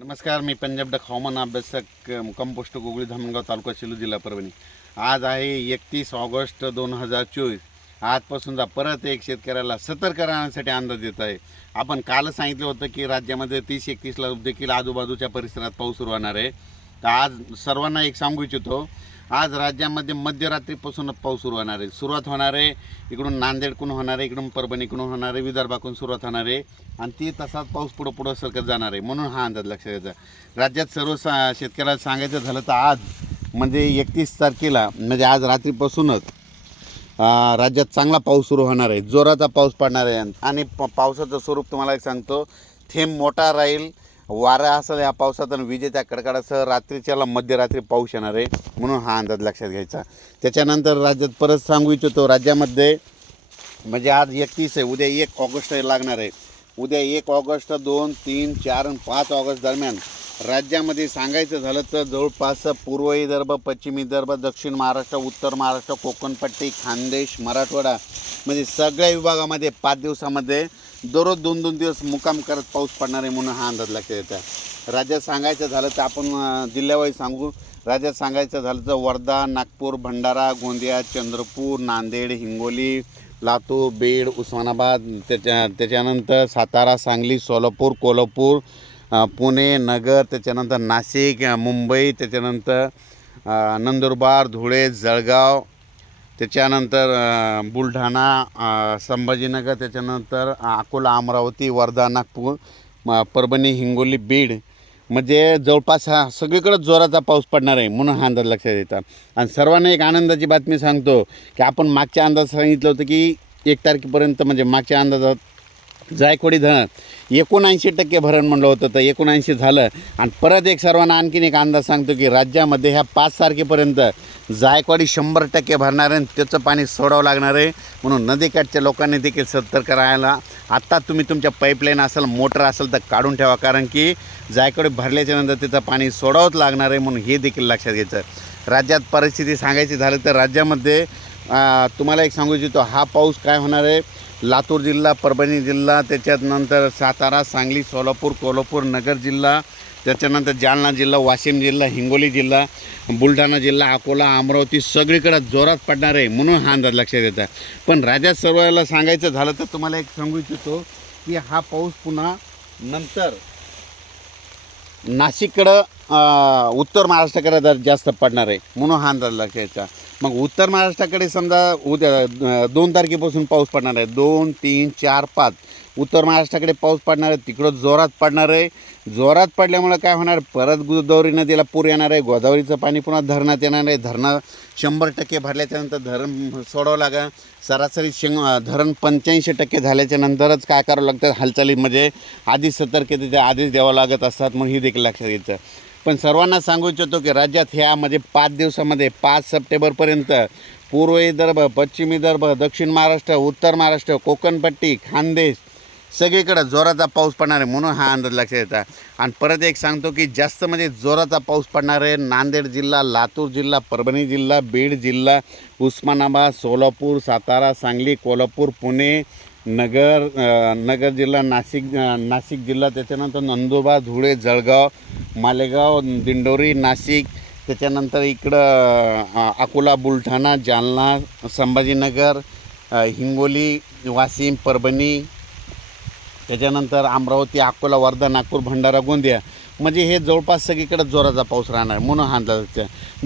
नमस्कार मी पंजाब डक हवामान अभ्यासक कंपोस्ट गोगळी धामणगाव तालुका शिलू जिल्हा परभणी आज आहे एकतीस ऑगस्ट दोन हजार चोवीस जा परत एक शेतकऱ्याला सतर्क राहण्यासाठी अंदाज देत आहे आपण काल सांगितलं होतं की राज्यामध्ये तीस एकतीसला देखील आजूबाजूच्या परिसरात पाऊस सुरू होणार आहे तर आज सर्वांना एक सांगू इच्छितो आज राज्यामध्ये मध्यरात्रीपासूनच पाऊस सुरू होणार आहे सुरुवात होणार आहे इकडून नांदेडकडून होणार आहे इकडून परभणीकडून होणार आहे विदर्भाकडून सुरुवात होणार आहे आणि ती तसाच पाऊस पुढं पुढं सरकत जाणार आहे म्हणून हा अंदाज लक्षात घ्यायचा राज्यात सर्व सा शेतकऱ्याला सांगायचं झालं तर आज म्हणजे एकतीस तारखेला म्हणजे आज रात्रीपासूनच राज्यात चांगला पाऊस सुरू होणार आहे जोराचा पाऊस पडणार आहे आणि प पावसाचं स्वरूप तुम्हाला एक सांगतो थेंब मोठा राहील वारा असेल या पावसात आणि विजेच्या कडकडासह रात्रीच्याला मध्यरात्री पाऊस येणार आहे म्हणून हा अंदाज लक्षात घ्यायचा त्याच्यानंतर राज्यात परत सांगू इच्छितो राज्यामध्ये म्हणजे आज एकतीस आहे उद्या एक ऑगस्ट लागणार आहे उद्या एक ऑगस्ट दोन तीन चार आणि पाच ऑगस्ट दरम्यान राज्यामध्ये सांगायचं झालं तर जवळपास पूर्व विदर्भ पश्चिम विदर्भ दक्षिण महाराष्ट्र उत्तर महाराष्ट्र कोकणपट्टी खानदेश मराठवाडा म्हणजे सगळ्या विभागामध्ये पाच दिवसामध्ये दररोज दोन दोन दिवस मुकाम करत पाऊस पडणार आहे म्हणून हा अंदाज लक्षात येतात राज्यात सांगायचं झालं तर आपण जिल्ह्यावाई सांगू राज्यात सांगायचं झालं तर वर्धा नागपूर भंडारा गोंदिया चंद्रपूर नांदेड हिंगोली लातूर बीड उस्मानाबाद त्याच्या त्याच्यानंतर सातारा सांगली सोलापूर कोल्हापूर पुणे नगर त्याच्यानंतर नाशिक मुंबई त्याच्यानंतर नंदुरबार धुळे जळगाव त्याच्यानंतर बुलढाणा संभाजीनगर त्याच्यानंतर अकोला अमरावती वर्धा नागपूर परभणी हिंगोली बीड म्हणजे जवळपास हा सगळीकडं जोराचा पाऊस पडणार आहे म्हणून हा अंदाज लक्षात येतात आणि सर्वांना एक आनंदाची बातमी सांगतो की आपण मागच्या अंदाज सांगितलं होतं की एक तारखेपर्यंत म्हणजे मागच्या अंदाजात जायकवाडी धरण एकोणऐंशी टक्के भरण म्हणलं होतं तर एकोणऐंशी झालं आणि परत एक सर्वांना आणखीन एक अंदाज सांगतो की राज्यामध्ये ह्या पाच तारखेपर्यंत जायकवाडी शंभर टक्के भरणार आहे त्याचं पाणी सोडावं लागणार आहे म्हणून नदीकाठच्या लोकांनी देखील सतर्क राहायला आत्ता तुम्ही तुमच्या पाईपलाईन असेल मोटर असेल तर काढून ठेवा कारण की जायकवाडी भरल्याच्यानंतर त्याचं पाणी सोडावंच लागणार आहे म्हणून हे देखील लक्षात घ्यायचं राज्यात परिस्थिती सांगायची झालं तर राज्यामध्ये तुम्हाला एक सांगू इच्छितो हा पाऊस काय होणार आहे लातूर जिल्हा परभणी जिल्हा त्याच्यानंतर सातारा सांगली सोलापूर कोल्हापूर नगर जिल्हा त्याच्यानंतर जालना जिल्हा वाशिम जिल्हा हिंगोली जिल्हा बुलढाणा जिल्हा अकोला अमरावती सगळीकडे जोरात पडणार आहे म्हणून हा अंदाज लक्षात येतात पण राजा सरोवराला सांगायचं झालं तर तुम्हाला एक सांगू इच्छितो की हा पाऊस पुन्हा नंतर नाशिककडं उत्तर महाराष्ट्राकडे जर जास्त पडणार आहे म्हणून हा अंदाज मग उत्तर महाराष्ट्राकडे समजा उद्या दोन तारखेपासून पाऊस पडणार आहे दोन तीन चार पाच उत्तर महाराष्ट्राकडे पाऊस पडणार आहे तिकडं जोरात पडणार आहे जोरात पडल्यामुळं काय होणार परत गोदावरी नदीला पूर येणार आहे गोदावरीचं पाणी पुन्हा धरणात येणार आहे धरणं शंभर टक्के भरल्याच्यानंतर धरण सोडावं लागेल सरासरी शेंग धरण पंच्याऐंशी टक्के झाल्याच्यानंतरच काय करावं लागतं हालचाली म्हणजे आधीच सतर्कतेचे आधीच द्यावं लागत असतात मग ही देखील लक्षात घ्यायचं पण सर्वांना सांगू इच्छितो की राज्यात ह्या म्हणजे पाच दिवसामध्ये पाच सप्टेंबरपर्यंत पूर्व विदर्भ पश्चिम विदर्भ दक्षिण महाराष्ट्र उत्तर महाराष्ट्र कोकणपट्टी खानदेश सगळीकडं जोराचा पाऊस पडणार आहे म्हणून हा अंदाज लक्षात येता आणि परत एक सांगतो की जास्त म्हणजे जोराचा पाऊस पडणार आहे नांदेड जिल्हा लातूर जिल्हा परभणी जिल्हा बीड जिल्हा उस्मानाबाद सोलापूर सातारा सांगली कोल्हापूर पुणे नगर नगर जिल्हा नाशिक नाशिक जिल्हा त्याच्यानंतर नंदुरबार धुळे जळगाव मालेगाव दिंडोरी नाशिक त्याच्यानंतर इकडं अकोला बुलढाणा जालना संभाजीनगर हिंगोली वाशिम परभणी त्याच्यानंतर अमरावती अकोला वर्धा नागपूर भंडारा गोंदिया म्हणजे हे जवळपास सगळीकडे जोराचा पाऊस राहणार म्हणून हा अंदाज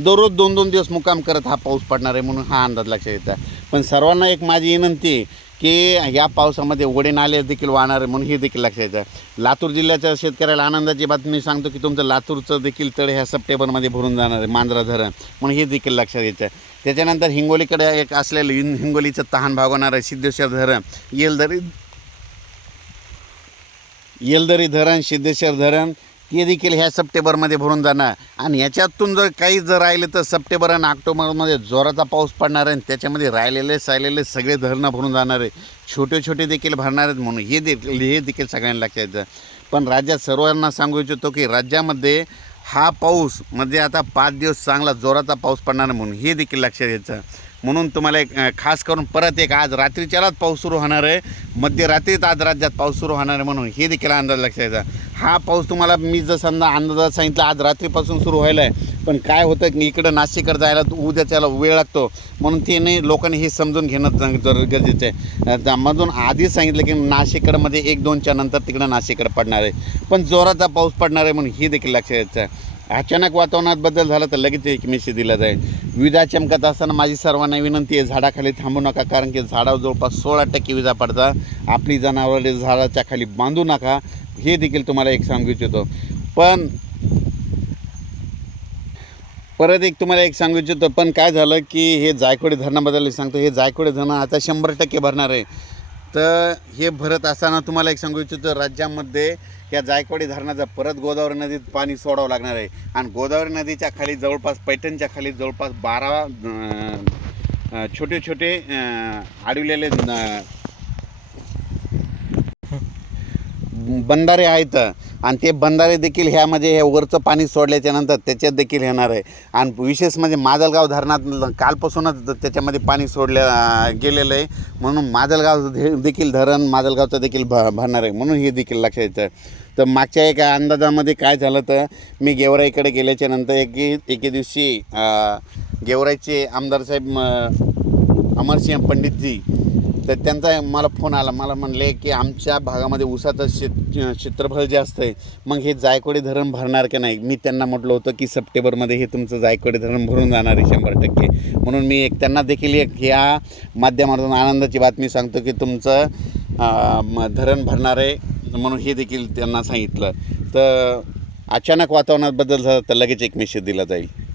दररोज दोन दोन दिवस मुक्काम करत हा पाऊस पडणार आहे म्हणून हा अंदाज लक्षात येतात पण सर्वांना एक माझी विनंती आहे की या पावसामध्ये ओढे नाले देखील वाहणार आहे म्हणून हे देखील लक्षात येतं लातूर जिल्ह्याच्या शेतकऱ्याला आनंदाची बातमी सांगतो की तुमचं लातूरचं देखील तळ ह्या सप्टेंबरमध्ये भरून जाणार आहे मांजरा धरण म्हणून हे देखील लक्षात येतं त्याच्यानंतर हिंगोलीकडे एक असलेलं हिंगोलीचं तहान आहे सिद्धेश्वर धरण येलदरी येलदरी धरण सिद्धेश्वर धरण ते देखील ह्या सप्टेंबरमध्ये भरून जाणार आणि ह्याच्यातून जर काही जर राहिले तर सप्टेंबर आणि ऑक्टोबरमध्ये जोराचा पाऊस पडणार आहे आणि त्याच्यामध्ये राहिलेले सायलेले सगळे धरणं भरून जाणार आहे छोटे छोटे देखील भरणार आहेत म्हणून हे देखील हे देखील सगळ्यांना लक्षात येतं पण राज्यात सर्वांना सांगू इच्छितो की राज्यामध्ये हा पाऊस म्हणजे आता पाच दिवस चांगला जोराचा पाऊस पडणार म्हणून हे देखील लक्षात घ्यायचं म्हणून तुम्हाला एक खास करून परत एक आज रात्रीच्यालाच पाऊस सुरू होणार आहे मध्यरात्रीत आज राज्यात पाऊस सुरू होणार आहे म्हणून हे देखील अंदाज लक्षात यायचा हा पाऊस तुम्हाला मी जर समजा अंदाजात सांगितलं आज रात्रीपासून सुरू व्हायला आहे पण काय होतं की इकडं नाशिककर जायला उद्या त्याला वेळ लागतो म्हणून नाही लोकांनी हे समजून घेणं जर गरजेचं आहे त्यामधून आधीच सांगितलं की नाशिककडमध्ये एक दोनच्या नंतर तिकडं नाशिककडे पडणार आहे पण जोराचा पाऊस पडणार आहे म्हणून हे देखील लक्षात आहे अचानक वातावरणात बदल झाला तर लगेच एक मेसेज दिला जाईल विजा चमकत असताना माझी सर्वांना विनंती आहे झाडाखाली थांबू नका कारण की झाडावर जवळपास सोळा टक्के विजा पडतात आपली जनावरे झाडाच्या खाली बांधू नका हे देखील तुम्हाला एक सांगू इच्छितो पण परत एक तुम्हाला एक सांगू इच्छितो पण काय झालं की हे जायकवाडी धरणाबद्दल सांगतो हे जायकवाडी धरण आता शंभर टक्के भरणार आहे तर हे भरत असताना तुम्हाला एक सांगू इच्छितो राज्यामध्ये या जायकवाडी धरणाचा परत गोदावरी नदीत पाणी सोडावं लागणार आहे आणि गोदावरी नदीच्या खाली जवळपास पैठणच्या खाली जवळपास बारा छोटे छोटे अडविलेले बंधारे आहेत आणि ते बंधारे देखील ह्यामध्ये हे वरचं पाणी सोडल्याच्यानंतर त्याच्यात देखील येणार आहे आणि विशेष म्हणजे माजलगाव धरणात कालपासूनच त्याच्यामध्ये पाणी सोडलं गेलेलं आहे म्हणून माजलगाव देखील धरण माजलगावचं देखील भ भरणार आहे म्हणून हे देखील लक्षात येतं तर मागच्या एका अंदाजामध्ये काय झालं तर मी गेवराईकडे गेल्याच्यानंतर एके एके दिवशी गेवराईचे आमदार साहेब अमरसिंह पंडितजी तर त्यांचा मला फोन आला मला म्हणले की आमच्या भागामध्ये उसाचं क्षेत क्षेत्रफळ जे असतं मग हे जायकवाडी धरण भरणार की नाही मी त्यांना म्हटलं होतं की सप्टेंबरमध्ये हे तुमचं जायकवाडी धरण भरून जाणार आहे शंभर टक्के म्हणून मी एक त्यांना देखील एक या माध्यमातून आनंदाची बातमी सांगतो की तुमचं धरण भरणार आहे म्हणून हे देखील त्यांना सांगितलं तर अचानक वातावरणात बदल झाला तर लगेच एक मेसेज दिला जाईल